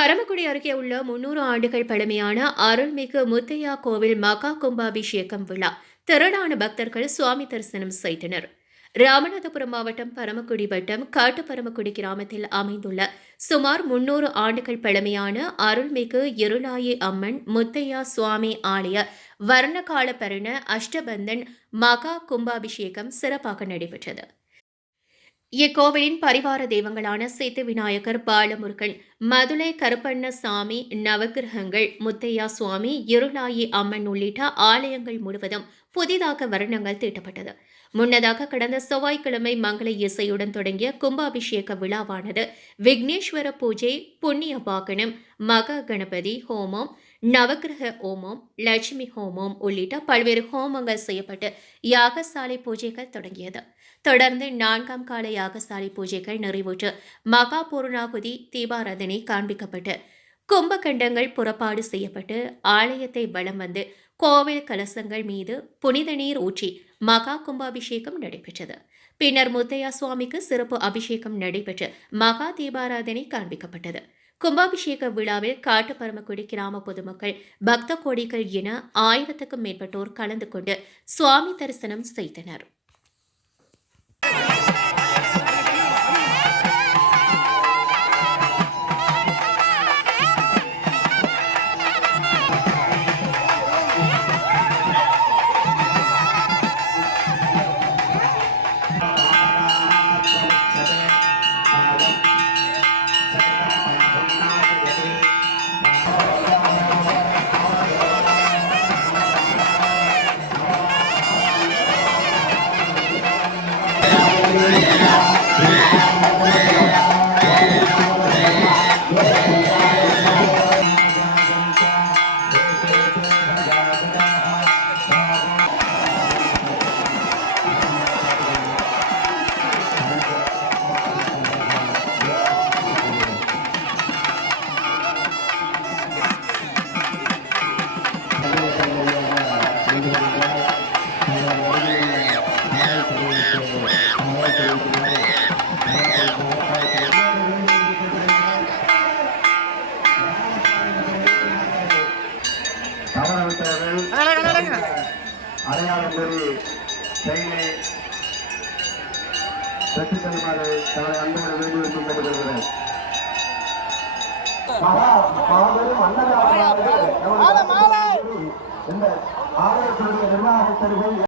பரமக்குடி அருகே உள்ள முன்னூறு ஆண்டுகள் பழமையான அருள்மிகு முத்தையா கோவில் மகா கும்பாபிஷேகம் விழா. திரளான பக்தர்கள் சுவாமி தரிசனம் செய்தனர். ராமநாதபுரம் மாவட்டம் பரமக்குடி வட்டம் காட்டுப்பரமக்குடி கிராமத்தில் அமைந்துள்ள சுமார் முன்னூறு ஆண்டுகள் பழமையான அருள்மிகு இருளாயி அம்மன் முத்தையா சுவாமி ஆலய வர்ணகால பரிண அஷ்டபந்தன் மகா கும்பாபிஷேகம் சிறப்பாக நடைபெற்றது. இக்கோவிலின் பரிவார தெய்வங்களான சேத்து விநாயகர் பாலமுருகன் மதுளை கருப்பண்ணசாமி நவகிரகங்கள் முத்தையா சுவாமி இருளாயி அம்மன் உள்ளிட்ட ஆலயங்கள் முழுவதும் புதிதாக வர்ணங்கள் தீட்டப்பட்டது. முன்னதாக கடந்த செவ்வாய்க்கிழமை மங்கள இசையுடன் தொடங்கிய கும்பாபிஷேக விழாவானது விக்னேஸ்வர பூஜை புண்ணிய பாகனம் மக கணபதி ஹோமம் நவகிரக ஹோமம் லட்சுமி ஹோமம் உள்ளிட்ட பல்வேறு ஹோமங்கள் செய்யப்பட்டு யாகசாலை பூஜைகள் தொடங்கியது. தொடர்ந்து நான்காம் கால யாகசாலை பூஜைகள் நிறைவுற்று மகா பூர்ணாகுதி தீபாராதனை காண்பிக்கப்பட்டு கும்பகண்டங்கள் புறப்பாடு செய்யப்பட்டு ஆலயத்தை வலம் வந்து கோவில் கலசங்கள் மீது புனித நீர் ஊற்றி மகா கும்பாபிஷேகம் நடைபெற்றது. பின்னர் முத்தையா சுவாமிக்கு சிறப்பு அபிஷேகம் நடைபெற்று மகா தீபாராதனை காண்பிக்கப்பட்டது. கும்பாபிஷேக விழாவில் காட்டுப்பரமக்குடி கிராம பொதுமக்கள் பக்த கோடிகள் என ஆயிரத்துக்கும் மேற்பட்டோர் கலந்து கொண்டு சுவாமி தரிசனம் செய்தனர். அடையாளம் கூறி செயலை பெற்றுச் செல்லுமாறு தங்களை அன்போடு மாபெரும் அன்னதானமானது இந்த ஆலயத்தினுடைய